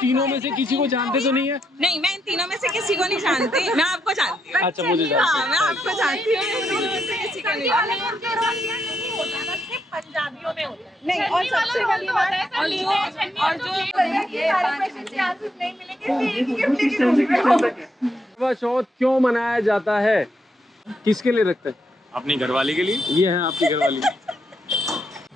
तीनों में से किसी को जानते तो नहीं है? नहीं, मैं इन तीनों में से किसी को नहीं जानती, मैं आपको जानती हूँ। अच्छा, मुझे जानती हाँ, मैं आपको जानती हूँ, इन तीनों में से किसी को नहीं जानती। पंजाबियों में होता है नहीं, और सबसे बड़ी बात है, और जो करवा चौथ क्यों मनाया जाता है? किसके लिए रखते हैं? अपनी घरवाली के लिए। ये है आपकी घरवाली।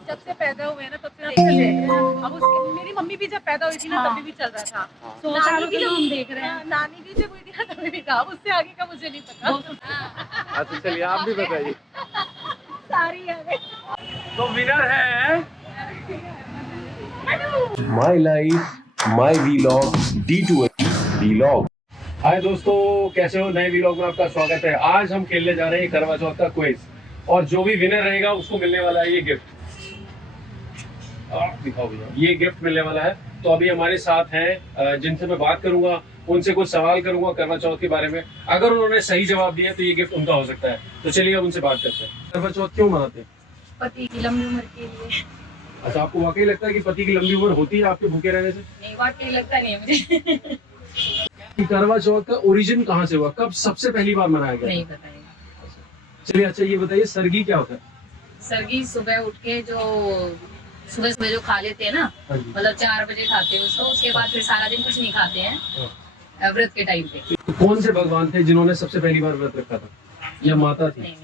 जब से पैदा हुए ना तब से देखते हैं। अब उसके मेरी मम्मी भी जब पैदा हुई थी ना तभी भी चल रहा था। तो नानी की जब हम देख रहे हैं, नानी की जब हुई थी ना तभी भी था। उससे आगे का मुझे नहीं पता। अच्छा चलिए आप भी बताइए। सारी है। तो विनर है my life my vlog D2 vlog. Hi दोस्तों, कैसे हो? नए वीलॉग में आपका स्वागत है। आज हम खेलने जा रहे हैं करवा चौथ का क्विज, और जो भी विनर रहेगा उसको मिलने वाला है ये गिफ्ट। दिखाओ भैया, ये गिफ्ट मिलने वाला है। तो अभी हमारे साथ हैं जिनसे मैं बात करूंगा, उनसे कुछ सवाल करूंगा करवा चौथ के बारे में। अगर उन्होंने सही जवाब दिया तो ये गिफ्ट उनका हो सकता है। तो चलिए अब उनसे बात करते हैं। करवा चौथ क्यों मनाते हैं? पति की लंबी उम्र के लिए। अच्छा, आपको वाकई लगता है कि पति की लंबी उम्र होती है आपके भूखे रहने से? नहीं, वाकई लगता नहीं है मुझे। कि करवा चौथ का ओरिजिन कहाँ से हुआ, कब सबसे पहली बार मनाया गया? नहीं पता है। चलिए अच्छा ये बताइए, सरगी क्या होता है? सरगी सुबह उठ के जो सुबह सुबह जो खा लेते हैं ना, हाँ जी। मतलब 4 बजे खाते हैं उसको, उसके बाद फिर सारा दिन कुछ नहीं खाते हैं व्रत के टाइम पे। तो कौन से भगवान थे जिन्होंने सबसे पहली बार व्रत रखा था, या माता थी? नहीं,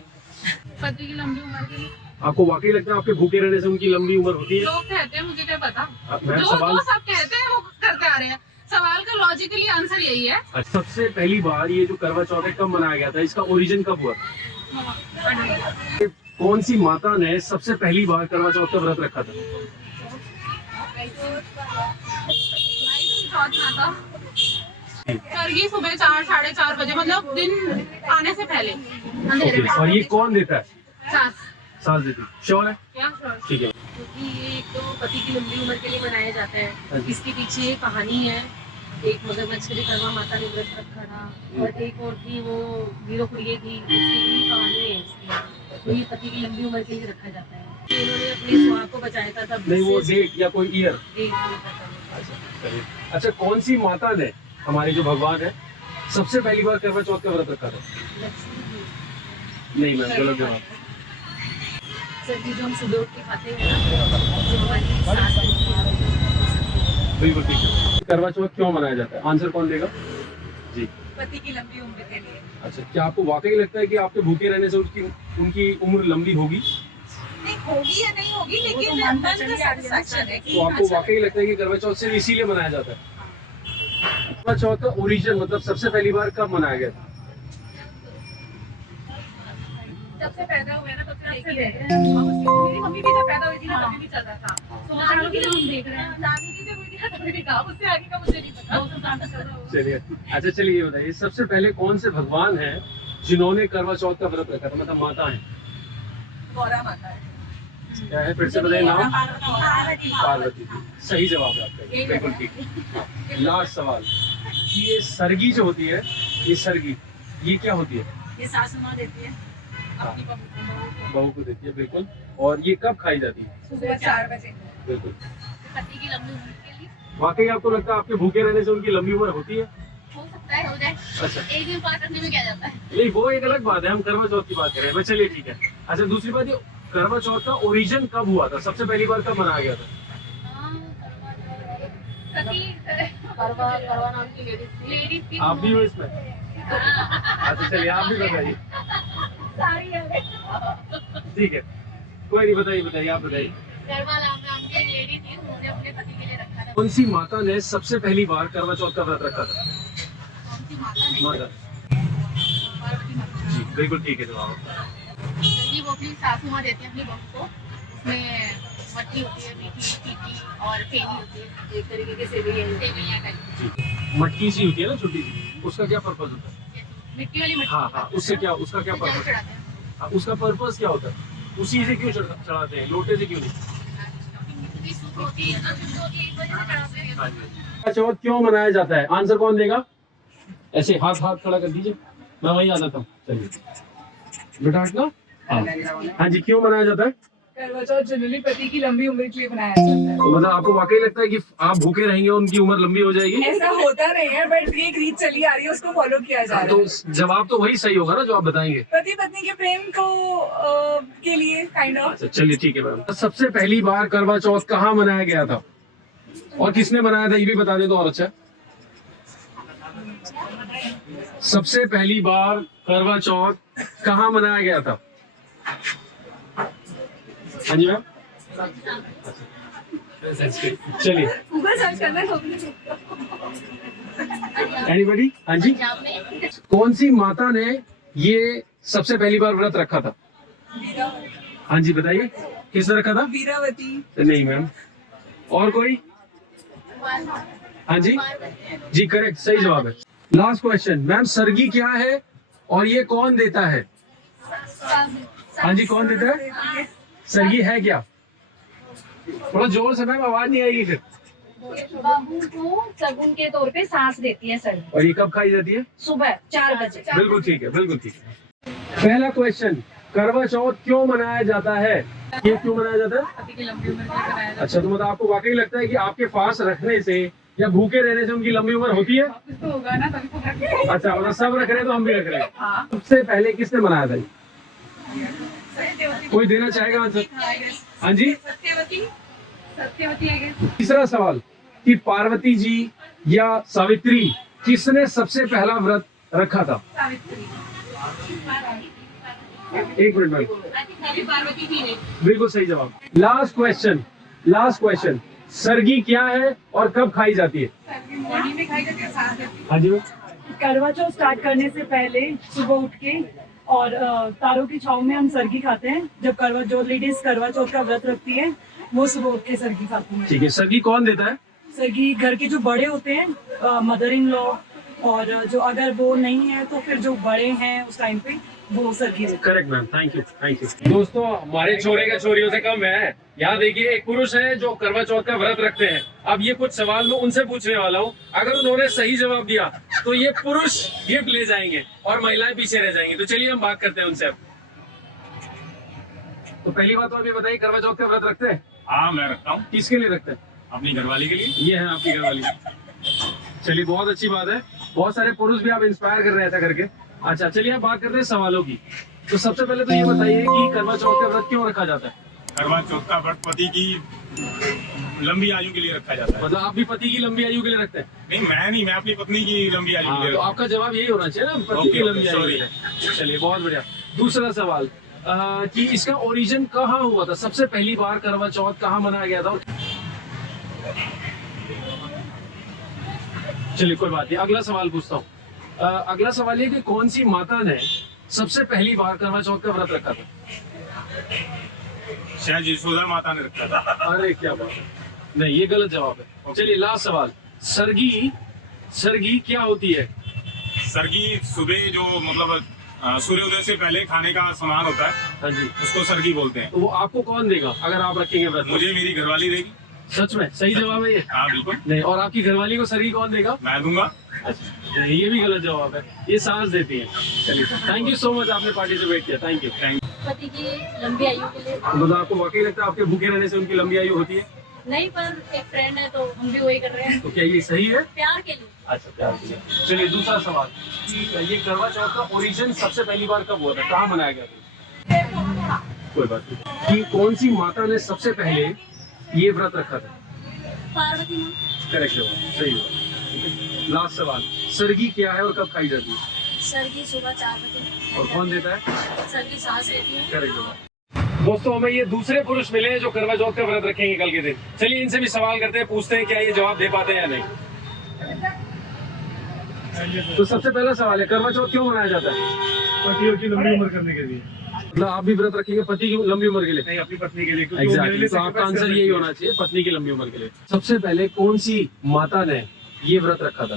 पति की लंबी उम्र के लिए। आपको वाकई लगता है आपके भूखे रहने से उनकी लंबी उम्र होती है? लोग कहते हैं, मुझे क्या पता। मैम जो सवाल, जो सब कहते हैं वो करते आ रहे हैं। सवाल का लॉजिकली आंसर यही है। सबसे पहली बार ये जो करवा चौथ है कब मनाया गया था, इसका ओरिजिन कब हुआ? कौन सी माता ने सबसे पहली बार करवा चौथ का व्रत रखा था? सरगी सुबह 4 साढ़े 4 बजे, मतलब दिन आने से पहले। ओके, और ये कौन देता है? सास। सास देती। श्योर है? क्या? ठीक है। क्योंकि ये एक तो पति की लंबी उम्र के लिए मनाया जाता हाँ है। जी। इसके पीछे कहानी है। एक मगरमच्छ के लिए करवा माता ने व्रत रखा था, और एक और थी वो वीरो कुड़िए थी, उसकी भी कहानी है इसकी। तो ये पति की लंबी उम्र के लिए रखा जाता है। इन्होंने अपने सुहाग को बचाया था तब नहीं, वो से डेट या कोई ईयर? डेट नहीं पता। अच्छा, कौन सी माता ने, हमारे जो भगवान है, सबसे पहली बार करवा चौथ का व्रत रखा था? नहीं मैम, गलत जवाब। सरगी जो हम सुबह उठ के खाते हैं ना, जो हमारी सास होती है। बिल्कुल ठीक है। करवा चौथ क्यों मनाया जाता है, आंसर कौन देगा जी? पति की लंबी उम्र के लिए। अच्छा, क्या आपको वाकई लगता है कि आपके भूखे रहने से उनकी उम्र लंबी होगी? नहीं होगी या नहीं होगी, लेकिन मन का सेटिस्फैक्शन है कि तो आपको वाकई लगता है कि करवा चौथ सिर्फ इसीलिए मनाया जाता है? करवा चौथ का ओरिजिन, मतलब सबसे पहली बार कब मनाया गया था? जब से पैदा हुए ना तब से देख रहे हैं। मेरी मम्मी भी जब पैदा हुई थी ना तभी भी चल रहा था। तो नानी की जब हम देख रहे हैं, नानी की जब हुई थी ना तभी भी था। उससे आगे का मुझे नहीं पता। चलिए अच्छा, चलिए ये बताइए, सबसे पहले कौन से भगवान हैं जिन्होंने करवा चौथ का व्रत रखा था, मतलब माता है? गौरा माता है। क्या है, फिर से बताइए नाम? पार्वती। पार्वती जी। सही जवाब है आपका, बिल्कुल ठीक। लास्ट सवाल, ये सरगी जो होती है, ये सरगी ये क्या होती है? ये सासू माँ देती है अपनी बहू को देती है, बिल्कुल। और ये कब खाई जाती है? सुबह 4 बजे। बिल्कुल। पति की लंबी उम्र के लिए। वाकई आपको लगता है आपके भूखे रहने से उनकी लंबी उम्र होती है? हो सकता है, हो जाए। अच्छा, एक दिन पार रखने में क्या जाता है। नहीं वो एक अलग बात है, हम करवा चौथ की बात कर रहे हैं। चलिए ठीक है। अच्छा, दूसरी बात, ये करवा चौथ का ओरिजिन कब हुआ था, सबसे पहली बार कब मनाया गया था? करवा नाम की लेडीज थी। आप भी हो इसमें? अच्छा चलिए आप भी बताइए। सारी है। ठीक है, कोई नहीं, बताइए आप बताइए। करवा नाम की एक लेडी थी, उन्होंने अपने पति के लिए रखा था। कौन सी माता ने सबसे पहली बार करवा चौथ का व्रत रखा था? कौन सी माता ने? माता। पार्वती माता। जी बिल्कुल ठीक है जवाब। सरगी वो अपनी सासू माँ देती है अपनी बहू को। उसमें मट्टी होती है, मीठी तीखी, और फेनी होती है, एक तरीके के सेवइयाँ टाइप। मटकी सी होती है ना, छोटी सी, उसका क्या पर्पज होता है? मिट्टी वाली मट्टी। हाँ, उसका क्या पर्पज? चढ़ाते हैं। उसका पर्पज क्या होता है? उसी से क्यों चढ़ाते हैं, लोटे से क्यों नहीं? मिट्टी शुद्ध होती है ना, शुद्ध होती है, इस वजह से चढ़ाते हैं। करवा चौथ क्यों मनाया जाता है, आंसर कौन देगा? ऐसे हाथ खड़ा कर दीजिए, मैं वहीं आ जाता हूँ। चलिए बेटा हटना। हाँ जी, क्यों मनाया जाता है? करवा चौथ जनरली पति की लंबी उम्र के लिए बनाया जाता है। तो मतलब आपको वाकई लगता है कि आप भूखे रहेंगे उनकी उम्र लंबी हो जाएगी? ऐसा होता नहीं है, बट ये एक रीत चली आ रही है, उसको फॉलो किया जा रहा तो है। जवाब तो वही सही होगा ना जो आप बताएंगे। पति पत्नी के प्रेम को के लिए काइंड ऑफ। अच्छा चलिए ठीक है मैम। सबसे पहली बार करवा चौथ कहाँ मनाया गया था और किसने मनाया था ये भी बता दे तो और अच्छा। सबसे पहली बार करवा चौथ कहाँ मनाया गया था? हाँ जी मैम। चलिए गूगल सर्च करना एनीबडी? हाँ जी। कौन सी माता ने ये सबसे पहली बार व्रत रखा था? हाँ जी बताइए, किसने रखा था? वीरावती। नहीं मैम। और कोई? हाँ जी जी करेक्ट, सही जवाब है। लास्ट क्वेश्चन मैम, सरगी क्या है और ये कौन देता है? हाँ जी कौन देता है? सरगी है क्या? थोड़ा जोर से मैम, आवाज नहीं आएगी फिर। बाबू को सगुन के तौर पे सांस देती है सर, और ये कब खाई जाती है? सुबह 4 बजे। बिल्कुल ठीक है, बिल्कुल ठीक है। पहला क्वेश्चन, करवा चौथ क्यों मनाया जाता है? ये क्यों मनाया जाता है? पति की लंबी उम्र के लिए बनाया जाता अच्छा तो मतलब आपको वाकई लगता है कि आपके फास्ट रखने से या भूखे रहने से उनकी लंबी उम्र होती है? कुछ तो होगा ना, तभी तो रख रहे हैं। अच्छा मतलब सब रख रहे हैं तो हम भी रख रहे हैं। हाँ। सबसे पहले किसने मनाया था? कोई देना चाहेगा आंसर? हाँ जी। सत्यवती। सत्यवती है क्या? तीसरा सवाल कि पार्वती जी या सावित्री किसने सबसे पहला व्रत रखा था? सावित्री। एक मिनट मैम, पार्वती जी ने। बिल्कुल सही जवाब। लास्ट क्वेश्चन, सरगी क्या है और कब खाई जाती है? मॉर्निंग में खाई जाती है, सांस देती है। हाँ जी मैम। करवा चौथ स्टार्ट करने से पहले सुबह उठ के और तारों की छाव में हम सरगी खाते हैं। जब जो लेडीज करवा चौथ का व्रत रखती है वो सुबह उठ के सरगी खाती हैं। ठीक है, सरगी कौन देता है? सरगी घर के जो बड़े होते हैं, मदर इन लॉ, और जो अगर वो नहीं है तो फिर जो बड़े हैं उस टाइम पे वो सरगी देते हैं। Correct ma'am, thank you. दोस्तों हमारे छोरे का छोरियों से कम है। यहाँ देखिए एक पुरुष है जो करवा चौथ का व्रत रखते हैं। अब ये कुछ सवाल मैं उनसे पूछने वाला हूँ, अगर उन्होंने सही जवाब दिया तो ये पुरुष गिफ्ट ले जाएंगे और महिलाएं पीछे रह जाएंगी। तो चलिए हम बात करते हैं उनसे अब। तो पहली बात तो आप ये बताइए, करवा चौथ का व्रत रखते हैं? हाँ मैं रखता हूँ, किसके लिए रखते हैं? अपनी घरवाली के लिए। ये है आपकी घरवाली। चलिए बहुत अच्छी बात है, बहुत सारे पुरुष भी आप इंस्पायर कर रहे हैं ऐसा करके। अच्छा चलिए आप बात करते हैं सवालों की। तो सबसे पहले तो ये बताइए कि करवा चौथ का व्रत क्यों रखा जाता है? करवा चौथ का व्रत पति की लंबी आयु के लिए रखा जाता है। मतलब आप भी पति की लंबी आयु के लिए रखते हैं? नहीं, मैं अपनी पत्नी की लंबी आयु के हाँ, लिए तो रखता आपका जवाब यही होना चाहिए ना, पति की ओके, लंबी आयु के sorry। लिए। चलिए बहुत बढ़िया। दूसरा सवाल कि इसका ओरिजिन कहाँ हुआ था? सबसे पहली बार करवा चौथ कहाँ मनाया गया था? चलिए कोई बात नहीं, अगला सवाल पूछता हूँ। अगला सवाल ये कि कौन सी माता ने सबसे पहली बार करवा चौथ का व्रत रखा था? हूँ। शायद यशोदा माता ने रखा था। अरे क्या बात है, नहीं ये गलत जवाब है। चलिए लास्ट सवाल, सरगी क्या होती है? सरगी सुबह जो मतलब सूर्योदय से पहले खाने का सामान होता है, हाँ जी, उसको सरगी बोलते हैं। तो वो आपको कौन देगा अगर आप रखेंगे व्रत? मुझे मेरी घरवाली देगी। सच में सही जवाब है ये? हाँ बिल्कुल, नहीं, और आपकी घरवाली को सरगी कौन देगा? मैं दूंगा। अच्छा ये भी गलत जवाब है, ये सांस देती है। चलिए थैंक यू सो मच, आपने पार्टिसिपेट किया, थैंक यू। पति की लंबी आयु के लिए। मतलब आपको वाकई लगता है आपके भूखे रहने से उनकी लंबी आयु होती है? नहीं, पर एक फ्रेंड है तो हम भी वही कर रहे हैं, तो क्या ये सही है? प्यार के लिए। अच्छा प्यार के लिए। चलिए दूसरा सवाल, ये करवा चौथ का ओरिजिन सबसे पहली बार कब हुआ था, कहाँ मनाया गया था? कोई बात नहीं। कि कौन सी माता ने सबसे पहले ये व्रत रखा था? पार्वती माँ। करेक्ट जवाब, सही जवाब। लास्ट सवाल, सरगी क्या है और कब खाई जाती है? सरगी सुबह 4 बजे। और कौन देता है? सरगी सांस देती है। करेक्ट जवाब। दोस्तों हमें ये दूसरे पुरुष मिले हैं जो करवा चौथ का व्रत रखेंगे कल के दिन। चलिए इनसे भी सवाल करते हैं, पूछते हैं क्या ये जवाब दे पाते हैं या नहीं। तो सबसे पहला सवाल है, करवा चौथ क्यों मनाया जाता है? पतियों की लंबी उम्र करने के लिए। मतलब आप भी व्रत रखेंगे पति की लंबी उम्र के लिए? नहीं, अपनी पत्नी के लिए, क्योंकि वो मेरे एग्जैक्टली, लिए तो आपका sacrifice आंसर कर यही रही है। होना चाहिए, पत्नी की लंबी उम्र के लिए। सबसे पहले कौन सी माता ने ये व्रत रखा था?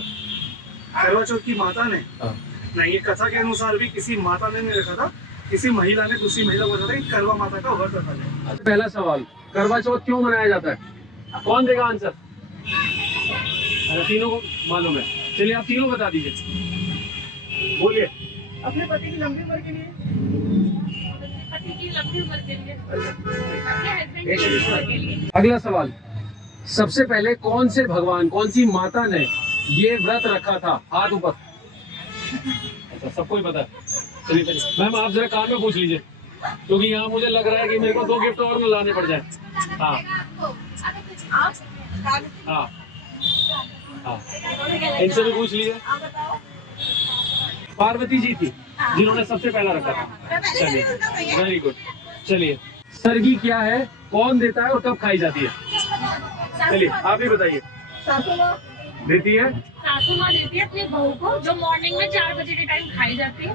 करवा चौथ की माता ने? हाँ। नहीं, ये कथा के अनुसार भी किसी माता ने नहीं रखा था, किसी महिला ने दूसरी महिला को बताया कि करवा माता का व्रत रखा जाए। अच्छा, पहला सवाल, करवा चौथ क्यों मनाया जाता है? कौन देगा आंसर? अच्छा तीनों को मालूम है, चलिए आप तीनों बता दीजिए, बोलिए। अपने पति की लंबी उम्र के लिए। पति आपकी लंबी उम्र के लिए, अपने हस्बैंड की उम्र के लिए। अगला सवाल, सबसे पहले कौन से भगवान, कौन सी माता ने ये व्रत रखा था? हाथ ऊपर। अच्छा, सबको ही पता है। चलिए चलिए मैम, आप जरा कान में पूछ लीजिए, क्योंकि यहाँ मुझे लग रहा है कि मेरे को 2 गिफ्ट और न लाने पड़ जाए। हाँ हाँ हाँ, इनसे भी पूछ लीजिए। पार्वती जी थी जिन्होंने सबसे पहला रखा था। चलिए, वेरी गुड। चलिए, सरगी क्या है, कौन देता है और कब खाई जाती है? चलिए आप ही बताइए। देती है सासू माँ देती है अपनी बहू को, जो मॉर्निंग में 4 बजे के टाइम खाई जाती है।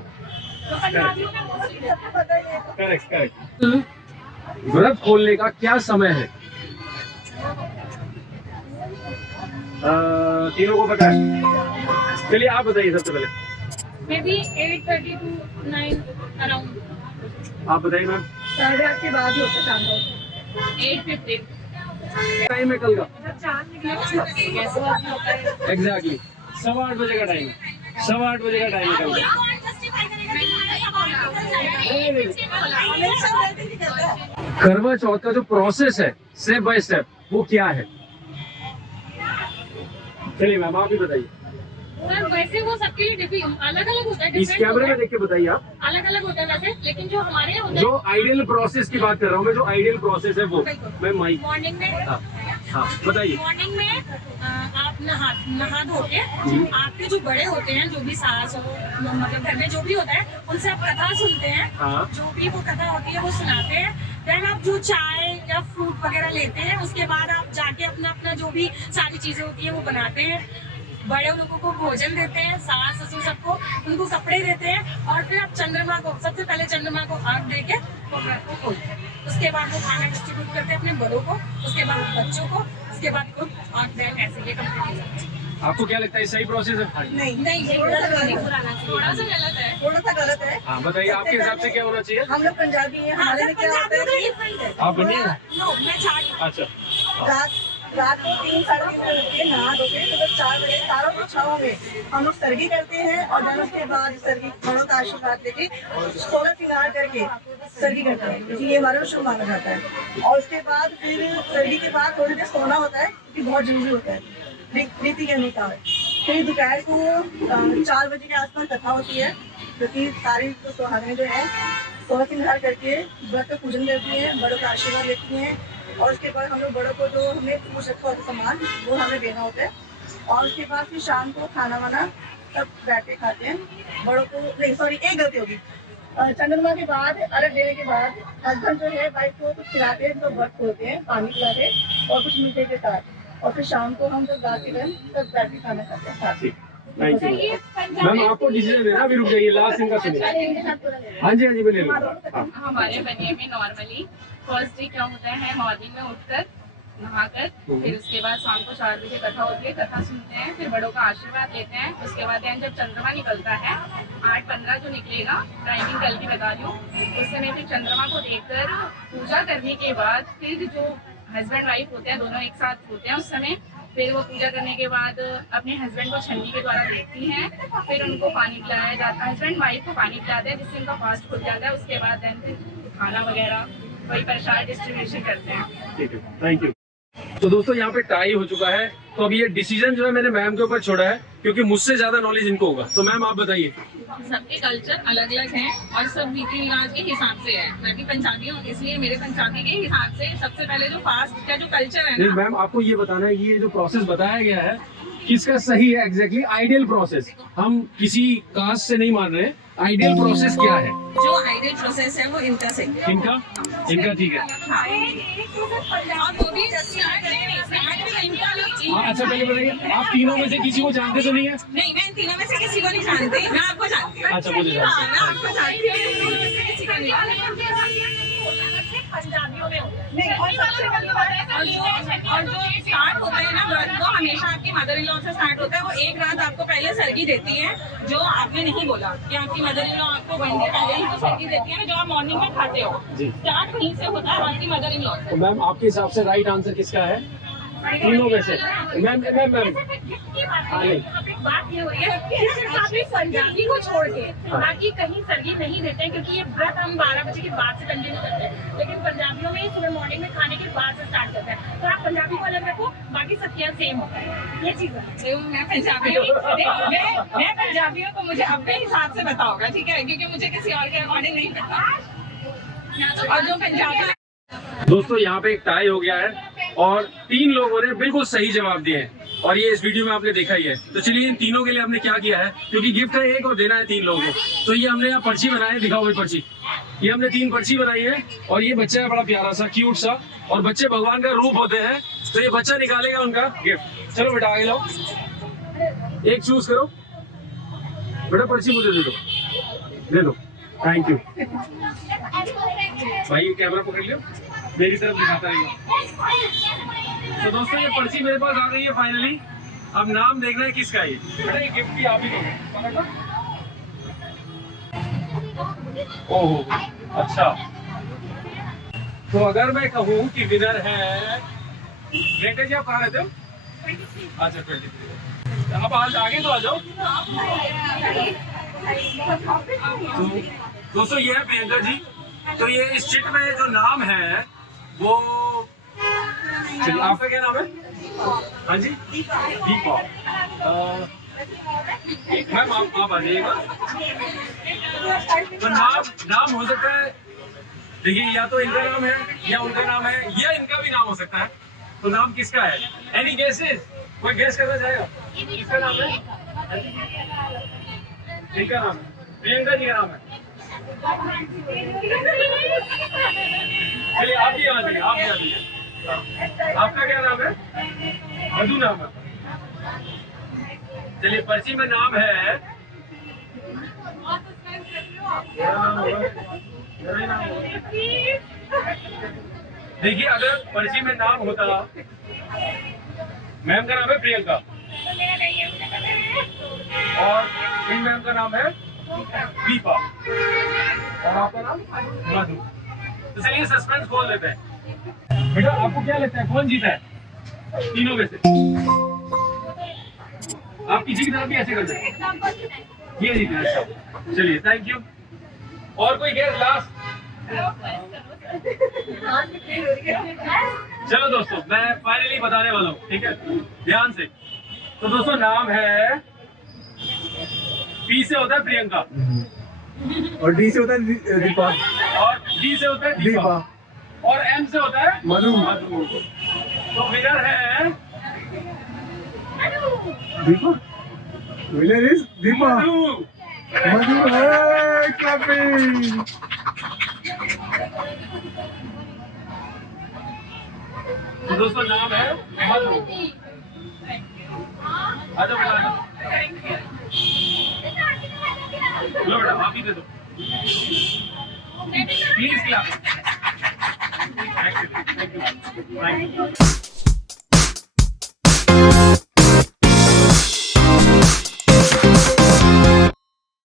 तो पंजाबियों में मोस्टली सबको पता ही है। Correct correct. व्रत खोलने का क्या समय है? तीनों को पता है? चलिए आप बताइए सबसे पहले। May be 8:30 to 9 around. आप बताइए मैम। 8:30 के बाद ही होता है शाम को। 8:50 टाइम है कल का? कैसे बात होता है? एग्जैक्टली 8:15 बजे का टाइम है। 8:15 बजे का टाइम है कल का। करवा चौथ का जो प्रोसेस है स्टेप बाय स्टेप, वो क्या है? चलिए मैम आप ही बताइए। सर वैसे वो सबके लिए अलग अलग होता है। इस कैमरे में देख के बताइए आप। अलग अलग होता है वैसे, लेकिन जो हमारे यहाँ होता है, जो आइडियल प्रोसेस की बात कर रहा हूँ मैं, जो आइडियल प्रोसेस है वो मैम माइक। मॉर्निंग में हाँ बताइए। मॉर्निंग में आप नहा धो के आपके जो बड़े होते हैं, जो भी सास हो, मतलब घर में जो भी होता है, उनसे आप कथा सुनते हैं। हाँ। जो भी वो कथा होती है वो सुनाते हैं। देन आप जो चाय या फ्रूट वगैरह लेते हैं, उसके बाद आप जाके अपना अपना जो भी सारी चीजें होती है वो बनाते हैं। बड़े लोगों को भोजन देते हैं, सास ससुर सबको, उनको कपड़े देते हैं, और फिर आप चंद्रमा को, सबसे पहले चंद्रमा को आग दे के वो व्रत को खोलते हैं। उसके बाद वो खाना डिस्ट्रीब्यूट करते हैं अपने बड़ों को, उसके बाद बच्चों को, उसके बाद खुद, और देन ऐसे ये कंप्लीट हो जाता है। आपको क्या लगता है सही प्रोसेस है? नहीं, ये थोड़ा सा गलत है। थोड़ा सा गलत है। हाँ बताइए, आपके हिसाब से क्या होना चाहिए? हम लोग पंजाबी हैं, हमारे में क्या होता है? आप बनिए। नो, मैं छाट अच्छा, रात को 3 साढ़े 3 बजे उठ के नहा धो के तो 4 बजे तारों की छाँव में हम लोग सरगी करते हैं, और then उसके बाद सरगी बड़ों का आशीर्वाद लेके 16 श्रृंगार करके सरगी करते हैं, क्योंकि ये हमारे शुभ माना जाता है। और उसके बाद फिर सरगी के बाद थोड़ी देर सोना होता है, क्योंकि बहुत जरूरी होता है रीति के अनुसार। फिर दोपहर को 4 बजे के आसपास कथा होती है, क्योंकि सारी तो सुहागनें जो है 16 श्रृंगार करके व्रत का पूजन करती हैं, बड़ों का आशीर्वाद लेती हैं, और उसके बाद हम लोग बड़ों को जो हमने पूछ रखा होता सामान वो हमें देना होता है। और उसके बाद फिर शाम को खाना वाना सब बैठ के खाते हैं। बड़ों को नहीं, सॉरी, एक गलती होगी। चंद्रमा के बाद, अर्घ देने के बाद हस्बैंड जो है वाइफ को कुछ खिलाते हैं, तो व्रत खोलते हैं, पानी पिलाते और कुछ मीठे के साथ, और फिर शाम को हम जब रात के टाइम सब बैठ के खाना खाते हैं साथ ही। Thank you ma'am. आपको डिसीजन देना, अभी रुक जाइए, लास्ट इनका सुनिए। हाँ जी मैं ले लूँगा। हमारे बनिए में नॉर्मली फर्स्ट डे क्या होता है, मॉर्निंग में उठकर नहाकर, फिर उसके बाद शाम को 4 बजे कथा होती है, कथा सुनते हैं, फिर बड़ों का आशीर्वाद लेते हैं। उसके बाद जब चंद्रमा निकलता है 8:15 जो निकलेगा, टाइमिंग कल की बता रही हूँ, उस समय फिर चंद्रमा को देखकर पूजा करने के बाद फिर जो हस्बैंड वाइफ होते हैं दोनों एक साथ होते हैं उस समय, फिर वो पूजा करने के बाद अपने हस्बैंड को छन्नी के द्वारा देखती हैं, फिर उनको पानी पिलाया जाता है, हस्बैंड वाइफ को पानी पिलाते हैं, जिससे उनका फास्ट खुल जाता है। उसके बाद देन फिर खाना वगैरह वही प्रसाद डिस्ट्रीब्यूशन करते हैं। ठीक है, थैंक यू। तो दोस्तों यहाँ पे टाई हो चुका है, तो अब ये डिसीजन जो है मैंने मैम के ऊपर छोड़ा है, क्योंकि मुझसे ज्यादा नॉलेज इनको होगा। तो मैम आप बताइए। सबके कल्चर अलग अलग हैं और सब रीति रिवाज के हिसाब से है। मैं भी पंजाबी हूँ, इसलिए मेरे पंजाबी के हिसाब से सबसे पहले जो फास्ट का जो कल्चर है नहीं ना, मैम, आपको ये बताना है, ये जो प्रोसेस बताया गया है किसका सही है एग्जैक्टली, आइडियल प्रोसेस। हम किसी कास्ट से नहीं मान रहे, आइडियल प्रोसेस क्या है? जो आइडियल प्रोसेस है वो इनका सही है। इनका ठीक है। और वो भी स्टार्ट भी इनका हाँ अच्छा, पहले बताइए, आप तीनों में से किसी को जानते तो नहीं है? नहीं, मैं इन तीनों में से किसी को नहीं जानती, मैं आपको जानती हूँ। अच्छा, मुझे जानते हैं। मैं आपको जानती हूँ, इन तीनों में से किसी को नहीं जानती। पंजाबियों में नहीं, और सबसे बड़ी बात है, और जो स्टार्ट होता है ना व्रत, वो हमेशा आपकी मदर इन लॉ से स्टार्ट होता है। वो एक रात आपको पहले सरगी देती है, जो आपने नहीं बोला कि आपकी मदर इन लॉ आपको 1 डे पहले ही तो सरगी देती है ना, जो आप मॉर्निंग में खाते हो। स्टार्ट वहीं से होता है आपकी मदर इन लॉ से। तो मैम आपके हिसाब से राइट आंसर किसका है तीनों में से? मैम हाँ नहीं, बात ये हो रही है कि सिर्फ आप एक पंजाबी को छोड़ के बाकी कहीं सर्दी नहीं देते हैं, क्योंकि ये व्रत हम 12 बजे के बाद से कंटिन्यू करते हैं, लेकिन पंजाबियों में सुबह मॉर्निंग में खाने के बाद से स्टार्ट करते हैं। तो आप पंजाबी को अलग रखो, बाकी सब क्या सेम होता है, ये चीज है। मैं पंजाबियों को मुझे अपने हिसाब से पता होगा, ठीक है, क्योंकि मुझे किसी और के अकॉर्डिंग नहीं पता। और जो पंजाबी दोस्तों यहाँ पे एक टाई हो गया है और 3 लोगों ने बिल्कुल सही जवाब दिए हैं और ये इस वीडियो में आपने देखा ही है। तो चलिए इन तीनों के लिए हमने क्या किया है, क्योंकि गिफ्ट है एक और देना है 3 लोगों को, तो ये हमने यहाँ पर्ची बनाई है। दिखाओ भाई पर्ची, ये हमने 3 पर्ची बनाई है और ये बच्चा है बड़ा प्यारा सा, क्यूट सा, और बच्चे भगवान का रूप होते हैं, तो ये बच्चा निकालेगा उनका गिफ्ट। चलो बेटा आगे लाओ, एक चूज करो बेटा, पर्ची मुझे दे दो। थैंक यू भाई, कैमरा पकड़ लियो, मेरी तरफ दिखाता रहिए। तो दोस्तों ये पर्ची मेरे पास आ गई है फाइनली। अब नाम देखना है किसका है। बेटा ये गिफ्ट भी आप ही दोगे। ओहो अच्छा, तो अगर मैं कहूँ कि विनर है बेटे जी, आप कहाँ रहते हो? अच्छा 23। आप आज आगे तो आ जाओ। तो दोस्तों ये है प्रियंका जी। तो ये इस चिट में जो नाम है वो, चलिए आपका क्या नाम है? हाँ जी दीपा। मैम आप आ जाइएगा। तो नाम हो सकता है, देखिए या तो इनका नाम है या उनका नाम है या इनका भी नाम हो सकता है। तो नाम किसका है? Any guesses? कोई गेस करना चाहेगा? किसका नाम है? इनका नाम है, प्रियंका जी का नाम है। चलिए आप भी आ जाइए, आप भी आ जाइए। आपका क्या नाम है? मधु नाम है। चलिए पर्ची में नाम है, देखिए अगर पर्ची में नाम होता, मैम का नाम है प्रियंका और इन मैम का नाम है दीपा और आपका नाम मधु। तो चलिए सस्पेंस खोल देते हैं। बेटा आपको क्या लगता है कौन जीता है तीनों में से? आप किसी की तरफ भी ऐसे कर सकते, ये जीता है। अच्छा चलिए थैंक यू। और कोई गेस लास्ट? चलो दोस्तों मैं फाइनली बताने वाला हूँ, ठीक है ध्यान से। तो दोस्तों नाम है, पी से होता है प्रियंका और डी से होता है दीपा और डी से होता है दीपा और एम से होता है मधु। तो विनर है दीपा, विनर इज दीपा। मधु। मधु है काफी। तो दोस्तों नाम है मधु। आ जाओ बेटा, लो बेटा आप ही दे दो प्लीज क्लैप। Thank you.